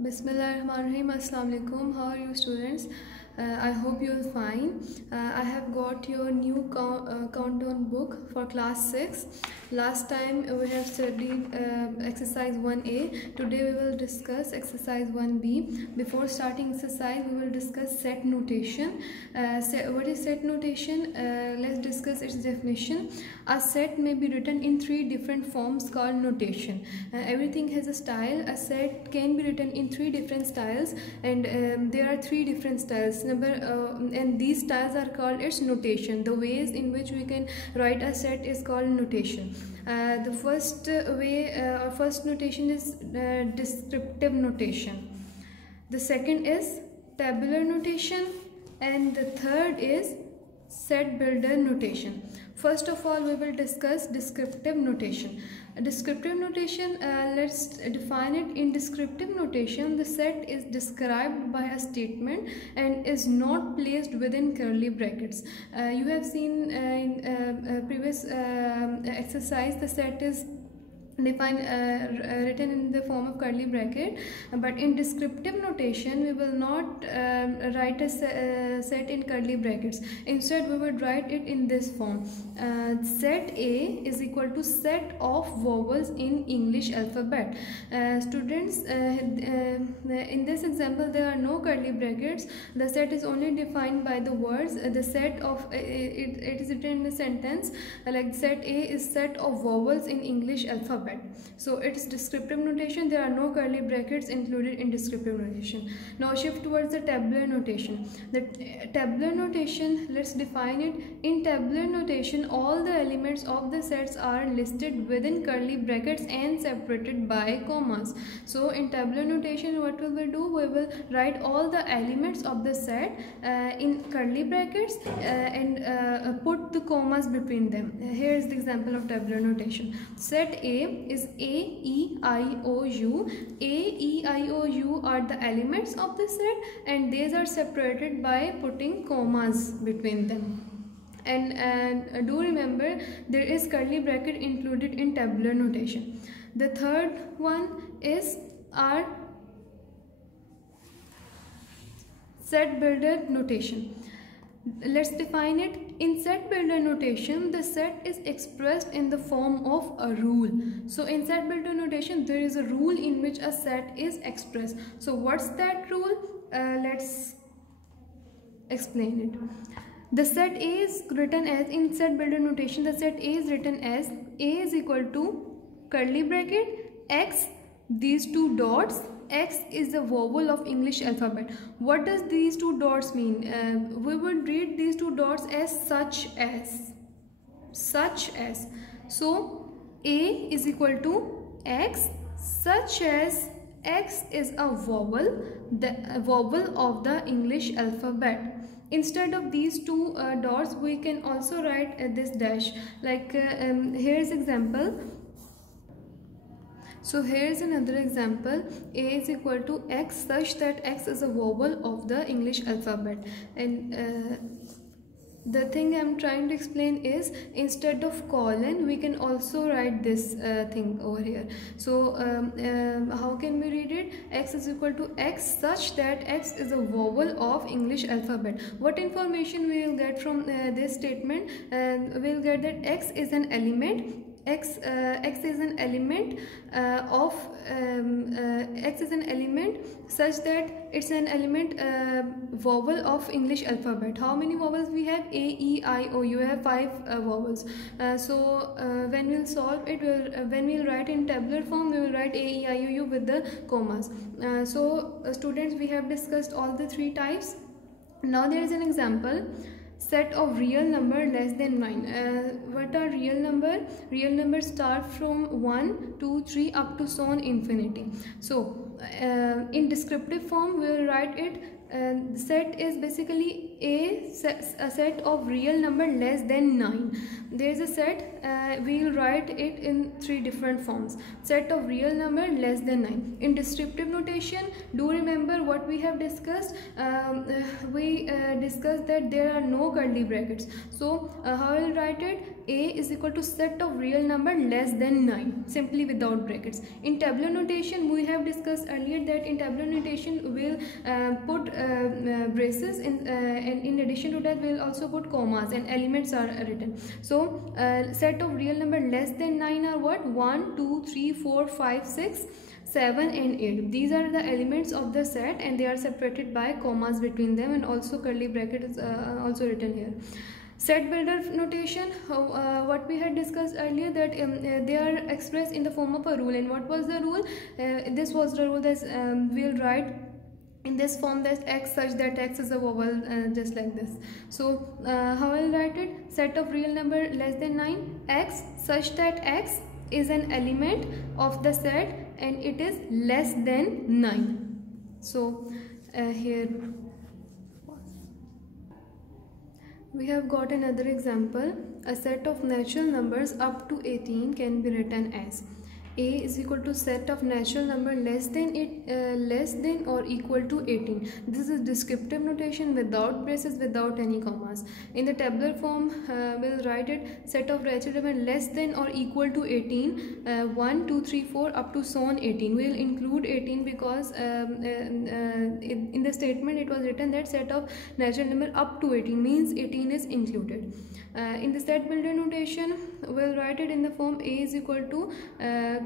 Bismillahirrahmanirrahim. Assalamu alaikum. How are you, students? I hope you're fine. I have got your new countdown book for class 6. Last time we have studied exercise 1A. Today we will discuss exercise 1B. Before starting exercise, we will discuss set notation. What is set notation? Let's discuss its definition. A set may be written in 3 different forms called notation. Everything has a style. A set can be written in 3 different styles, and there are 3 different styles. And these styles are called its notation. The ways in which we can write a set is called notation. The first notation is descriptive notation. The second is tabular notation, and the third is set builder notation. First of all, we will discuss descriptive notation. Descriptive notation, let's define it. In descriptive notation, the set is described by a statement and is not placed within curly brackets. You have seen in previous exercise, the set is written in the form of curly bracket, but in descriptive notation we will not write a set in curly brackets. Instead, we would write it in this form. Set A is equal to set of vowels in English alphabet. Students, in this example there are no curly brackets. The set is only defined by the words. The set of it is written in a sentence like set A is set of vowels in English alphabet. So it is descriptive notation. There are no curly brackets included in descriptive notation. Now shift towards the tabular notation. The tabular notation, let's define it. In tabular notation, all the elements of the sets are listed within curly brackets and separated by commas. So in tabular notation, what we will do, we will write all the elements of the set in curly brackets and put the commas between them. Here is the example of tabular notation. Set A is A, E, I, O, U. A, E, I, O, U are the elements of the set, and these are separated by putting commas between them. And do remember, there is curly bracket included in tabular notation. The third one is our set builder notation. Let's define it. In set builder notation, the set is expressed in the form of a rule. So in set builder notation, there is a rule in which a set is expressed. So what's that rule? Let's explain it. The set A is written as, in set builder notation, the set A is written as A is equal to curly bracket X, these 2 dots. X is the vowel of English alphabet. What does these 2 dots mean? We would read these 2 dots as such as. So A is equal to X, such as X is a vowel, the vowel of the English alphabet. Instead of these 2 dots, we can also write this dash. Like here's example. So here is another example. A is equal to X such that X is a vowel of the English alphabet. And the thing I am trying to explain is, instead of colon, we can also write this thing over here. So how can we read it? X is equal to X such that X is a vowel of English alphabet. What information we will get from this statement? We will get that X is an element. X is an element X is an element such that it's an element vowel of English alphabet. How many vowels we have? A, E, I, O. You have 5 vowels. So when we'll solve it, when we'll write in tabular form, we will write A, E, I, O, U with the commas. So students, we have discussed all the 3 types. Now there is an example. Set of real number less than 9. What are real number? Real numbers start from 1, 2, 3 up to so on infinity. So in descriptive form, we will write it. Set is basically a set of real number less than 9. There is a set, we will write it in 3 different forms. Set of real number less than 9. In descriptive notation, do remember what we have discussed. We discussed that there are no curly brackets. So how I will write it? A is equal to set of real number less than 9, simply without brackets. In tabular notation, we have discussed earlier that in tabular notation we'll put braces and in addition to that we'll also put commas and elements are written. So set of real number less than 9 are what? 1, 2, 3, 4, 5, 6, 7 and 8. These are the elements of the set and they are separated by commas between them, and also curly bracket is also written here. Set builder notation, what we had discussed earlier, that they are expressed in the form of a rule. And what was the rule? This was the rule that we'll write in this form, that x such that x is a vowel, just like this. So how I'll write it? Set of real number less than 9, x such that x is an element of the set and it is less than 9. So here we have got another example. A set of natural numbers up to 18 can be written as: A is equal to set of natural number less than or equal to 18. This is descriptive notation without braces, without any commas. In the tabular form, we'll write it: set of natural number less than or equal to 18, 1, 2, 3, 4 up to so on 18. We'll include 18 because in the statement it was written that set of natural number up to 18 means 18 is included. In the set builder notation, we'll write it in the form: A is equal to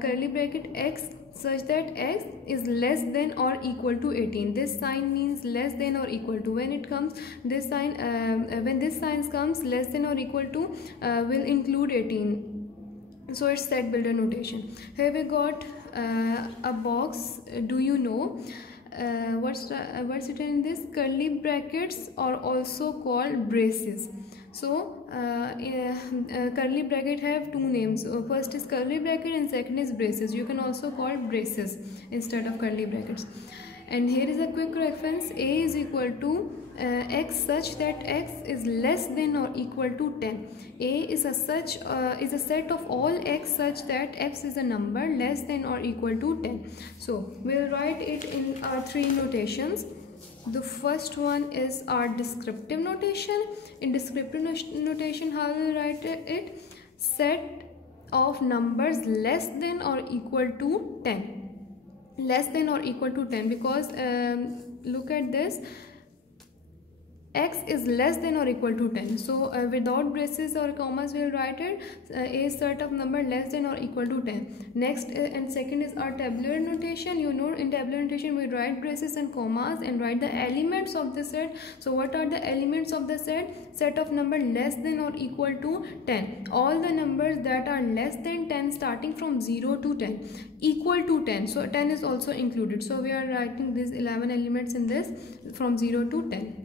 curly bracket x such that x is less than or equal to 18. This sign means less than or equal to. When it comes this sign, when this sign comes less than or equal to, will include 18. So it's set builder notation. Here we got a box. Do you know what's written in this? Curly brackets are also called braces. So curly bracket have two names. First is curly bracket and second is braces. You can also call braces instead of curly brackets. And here is a quick reference: A is equal to x such that x is less than or equal to 10. A is a set of all x such that x is a number less than or equal to 10. So we'll write it in our three notations. The first one is our descriptive notation. In descriptive notation, how will we write it? Set of numbers less than or equal to 10. Less than or equal to 10, because look at this, x is less than or equal to 10. So without braces or commas we'll write it a set of number less than or equal to 10. Next and second is our tabular notation. You know, in tabular notation we write braces and commas and write the elements of the set. So what are the elements of the set? Set of number less than or equal to 10. All the numbers that are less than 10 starting from 0 to 10, equal to 10, so 10 is also included. So we are writing these 11 elements in this from 0 to 10.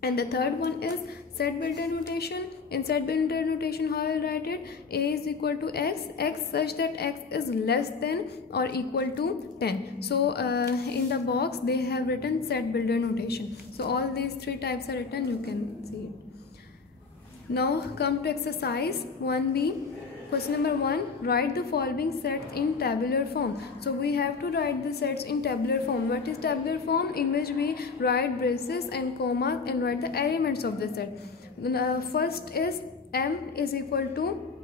And the third one is set builder notation. In set builder notation, how I will write it? A is equal to x, x such that x is less than or equal to 10. So in the box they have written set builder notation. So all these three types are written, you can see it. Now come to exercise 1b. Question number 1, write the following sets in tabular form. So we have to write the sets in tabular form. What is tabular form? In which we write braces and commas and write the elements of the set. First is M is equal to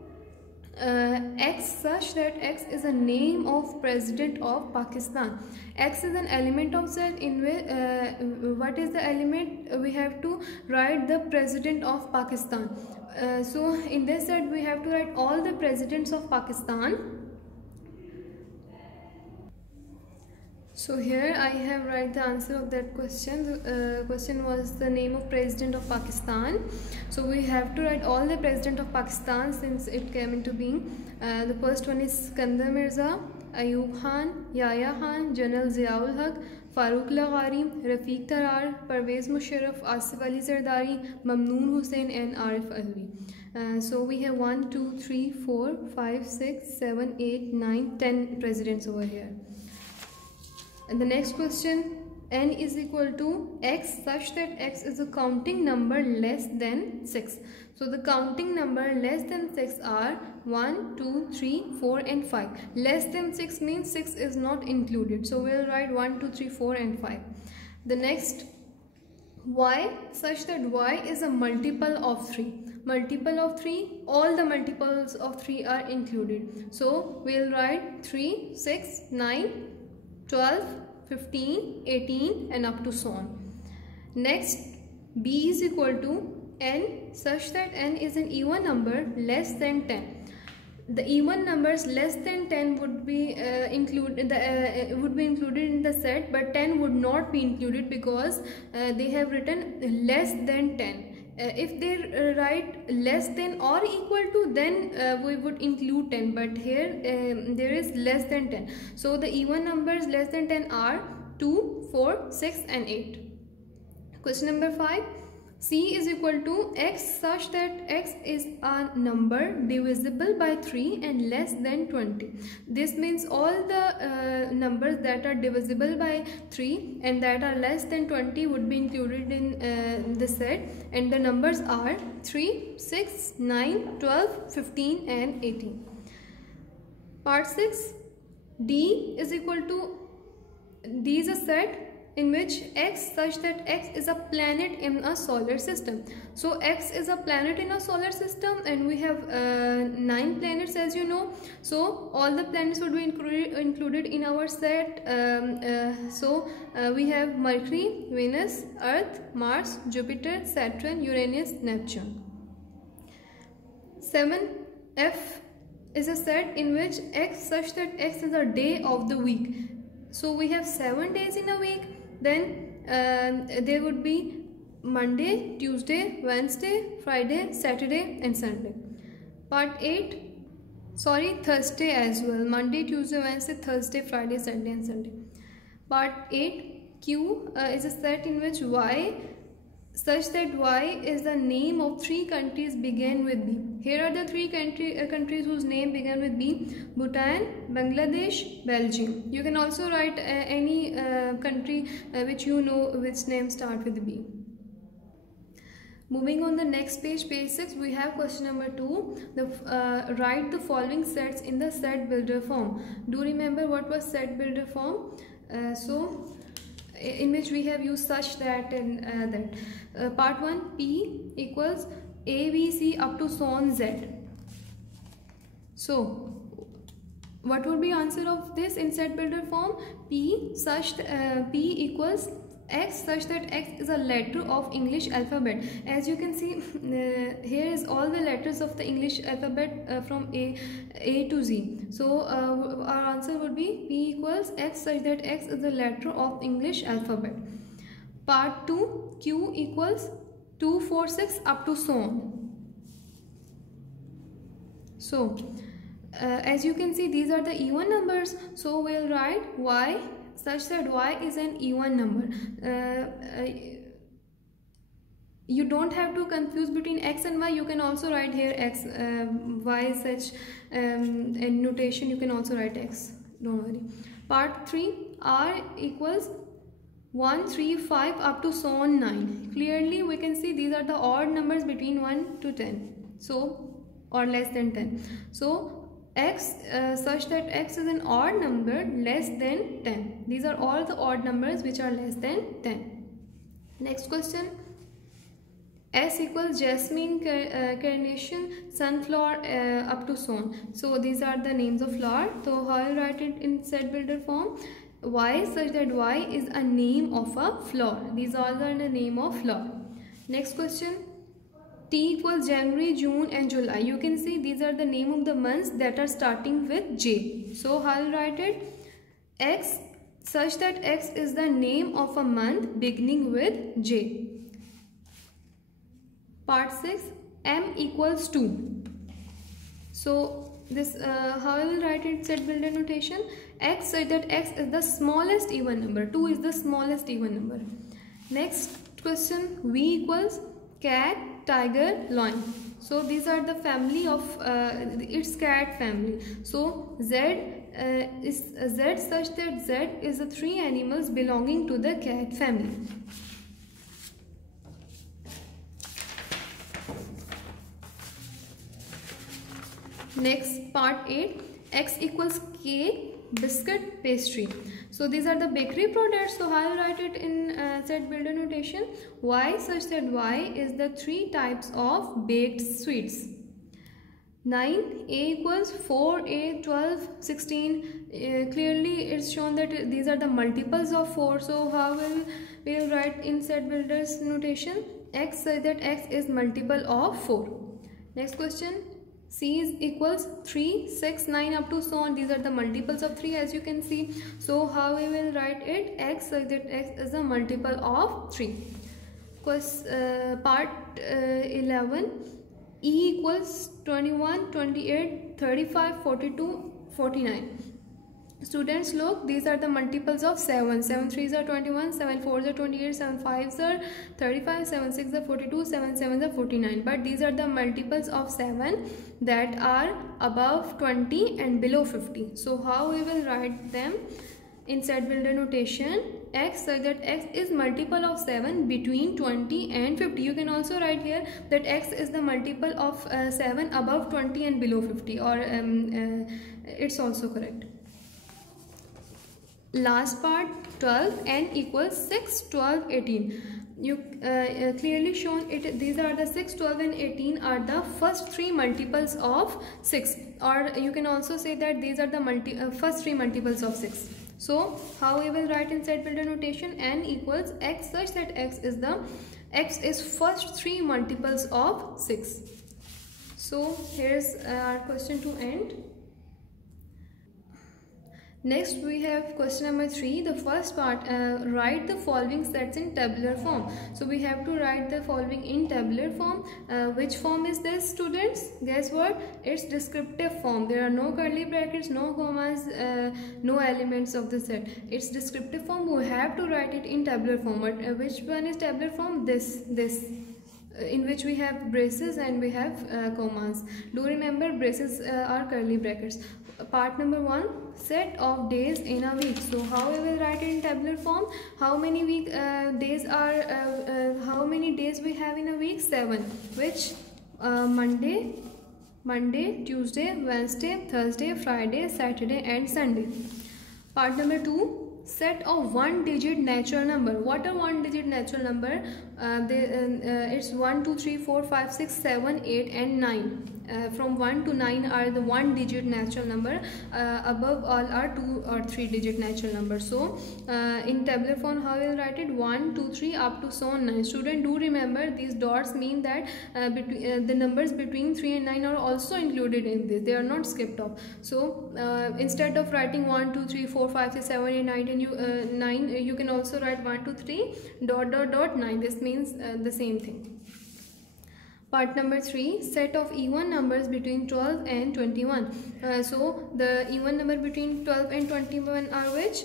x such that x is a name of President of Pakistan. X is an element of set in which what is the element? We have to write the President of Pakistan. So in this set we have to write all the presidents of Pakistan. So here I have write the answer of that question. The question was the name of President of Pakistan. So we have to write all the President of Pakistan since it came into being. The first one is Skandar Mirza, Ayub Khan, Yahya Khan, General Ziaul Haq, Farooq Laghari, Rafiq Tarar, Parvez Musharraf, Asif Ali Zardari, Mamnoon Hussain and Arif Alvi. So we have 1, 2, 3, 4, 5, 6, 7, 8, 9, 10 presidents over here. And the next question, n is equal to x such that x is a counting number less than 6. So the counting number less than 6 are 1, 2, 3, 4 and 5. Less than 6 means 6 is not included. So we'll write 1, 2, 3, 4 and 5. The next, y such that y is a multiple of 3. multiple of 3, all the multiples of 3 are included. So we'll write 3, 6, 9, 12, 15, 18 and up to so on. Next, b is equal to n such that n is an even number less than 10. The even numbers less than 10 would be included in the set, but 10 would not be included because they have written less than 10. If they write less than or equal to, then we would include 10, but here there is less than 10. So the even numbers less than 10 are 2, 4, 6 and 8. Question number 5. C is equal to x such that x is a number divisible by 3 and less than 20. This means all the numbers that are divisible by 3 and that are less than 20 would be included in the set, and the numbers are 3, 6, 9, 12, 15 and 18. Part 6. D is equal to, D is a set in which x such that x is a planet in a solar system. So x is a planet in a solar system, and we have 9 planets, as you know. So all the planets would be included in our set. We have Mercury, Venus, Earth, Mars, Jupiter, Saturn, Uranus, Neptune. 7. F is a set in which x such that x is a day of the week. So we have 7 days in a week. Then there would be Monday, Tuesday, Wednesday, Friday, Saturday and Sunday. Part 8, Thursday as well. Monday, Tuesday, Wednesday, Thursday, Friday, Saturday and Sunday. Part 8, Q is a set in which Y such that Y is the name of 3 countries begin with B. Here are the 3 countries whose name began with B: Bhutan, Bangladesh, Belgium. You can also write any country which you know which name start with B. Moving on the next page, page 6, we have question number 2. Write the following sets in the set builder form. Do remember what was set builder form? In which we have used such that and that. Part 1, P equals A, B, C up to so on Z. So what would be answer of this in set builder form? P equals x such that x is a letter of English alphabet. As you can see, here is all the letters of the English alphabet from A to Z. So our answer would be P equals x such that x is a letter of English alphabet. Part 2, Q equals 2, 4, 6 up to so on. So as you can see, these are the even numbers. So we'll write Y such that Y is an even number. You don't have to confuse between x and y. You can also write here x, y such in notation. You can also write x. Don't worry. Part 3, R equals 1, 3, 5 up to so on 9. Clearly we can see these are the odd numbers between 1 to 10. So, or less than 10. So x such that x is an odd number less than 10. These are all the odd numbers which are less than 10. Next question. S equals jasmine, carnation, sunflower up to so on. So these are the names of flower. So how I'll write it in set builder form? Y such that Y is a name of a flower. These all are the name of flower. Next question. T equals January, June and July. You can see these are the name of the months that are starting with J. So how I'll write it? X such that X is the name of a month beginning with J. Part 6, M equals 2. So this how I will write it set builder notation? X such that X is the smallest even number. 2 is the smallest even number. Next question, V equals cat, tiger, lion. So these are the family of its cat family. So Z is Z such that Z is the 3 animals belonging to the cat family. Next, part 8, X equals cake, biscuit, pastry. So these are the bakery products. So how you write it in set builder notation? Y such that Y is the 3 types of baked sweets. 9, A equals 4, A 12, 16. Clearly it's shown that these are the multiples of 4. So how will we write in set builders notation? X such that X is multiple of 4. Next question. C is equals 3, 6, 9 up to so on. These are the multiples of 3 as you can see. So how we will write it? X such that X is a multiple of 3. Part 11. E equals 21, 28, 35, 42, 49. Students, look, these are the multiples of 7. 7 3s are 21, 7 4s are 28, 7 5s are 35, 7 6s are 42, 7 7s are 49. But these are the multiples of 7 that are above 20 and below 50. So how we will write them in set builder notation? X such that X is multiple of 7 between 20 and 50. You can also write here that X is the multiple of 7 above 20 and below 50, or it's also correct. Last part 12, N equals 6, 12, 18. You clearly shown it. These are the 6, 12 and 18 are the first 3 multiples of 6, or you can also say that these are the first 3 multiples of 6. So how we will write in set builder notation? N equals X such that X is first 3 multiples of 6. So here's our question to end. Next we have question number 3. The first part, write the following sets in tabular form. So we have to write the following in tabular form. Which form is this, students? Guess what? It's descriptive form. There are no curly brackets, no commas, no elements of the set. It's descriptive form. We have to write it in tabular form. But which one is tabular form? This in which we have braces and we have commas. Do remember, braces are curly brackets. Part number 1, set of days in a week. So how we will write it in tabular form? How many days we have in a week? 7. Which? Monday, Tuesday, Wednesday, Thursday, Friday, Saturday and Sunday. Part number 2, set of 1-digit natural number. What are 1-digit natural number? It's 1, 2, 3, 4, 5, 6, 7, 8 and 9. From 1 to 9 are the 1-digit natural number. Above all are 2 or 3-digit natural numbers. So in tabular form, how will write it? 1, 2, 3 up to so on 9. Student, do remember these dots mean that the numbers between 3 and 9 are also included in this. They are not skipped off. So instead of writing 1, 2, 3, 4, 5, 6, 7, 8, 9 and 9, you can also write 1, 2, 3 dot dot dot 9. This means the same thing. Part number 3, set of even numbers between 12 and 21. So the even number between 12 and 21 are which?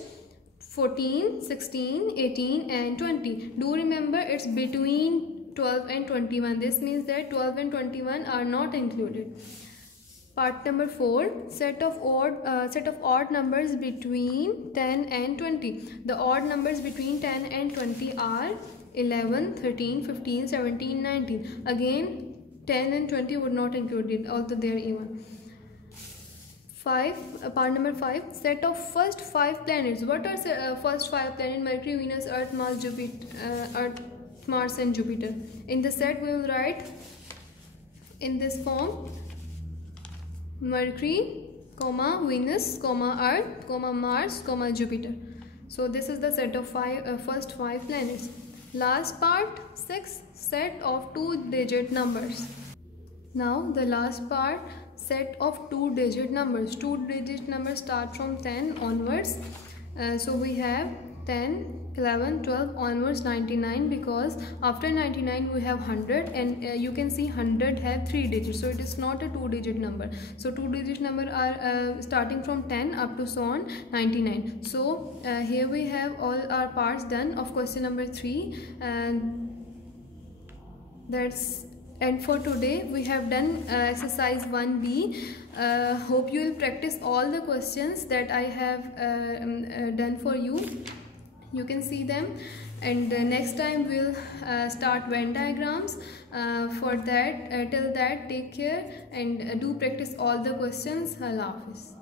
14, 16, 18 and 20. Do remember, it's between 12 and 21. This means that 12 and 21 are not included. Part number 4, set of odd numbers between 10 and 20. The odd numbers between 10 and 20 are 11, 13, 15, 17, 19. Again, 10 and 20 would not include it, although they are even. Part number 5, set of first 5 planets. What are first 5 planets? Mercury, Venus, Earth, Mars and Jupiter. In the set, we will write in this form: Mercury, Venus, Earth, Mars, Jupiter. So this is the set of first 5 planets. Last part 6, set of 2-digit numbers. Now the last part, set of 2-digit numbers. 2-digit numbers start from 10 onwards. So we have 10, 11, 12 onwards 99, because after 99 we have 100, and you can see 100 have 3 digits, so it is not a 2-digit number. So 2-digit number are starting from 10 up to so on 99. So here we have all our parts done of question number 3, and that's and for today we have done exercise 1B. Hope you will practice all the questions that I have done for you. You can see them, and next time we'll start Venn diagrams. For that, till that, take care and do practice all the questions. Allah Hafiz.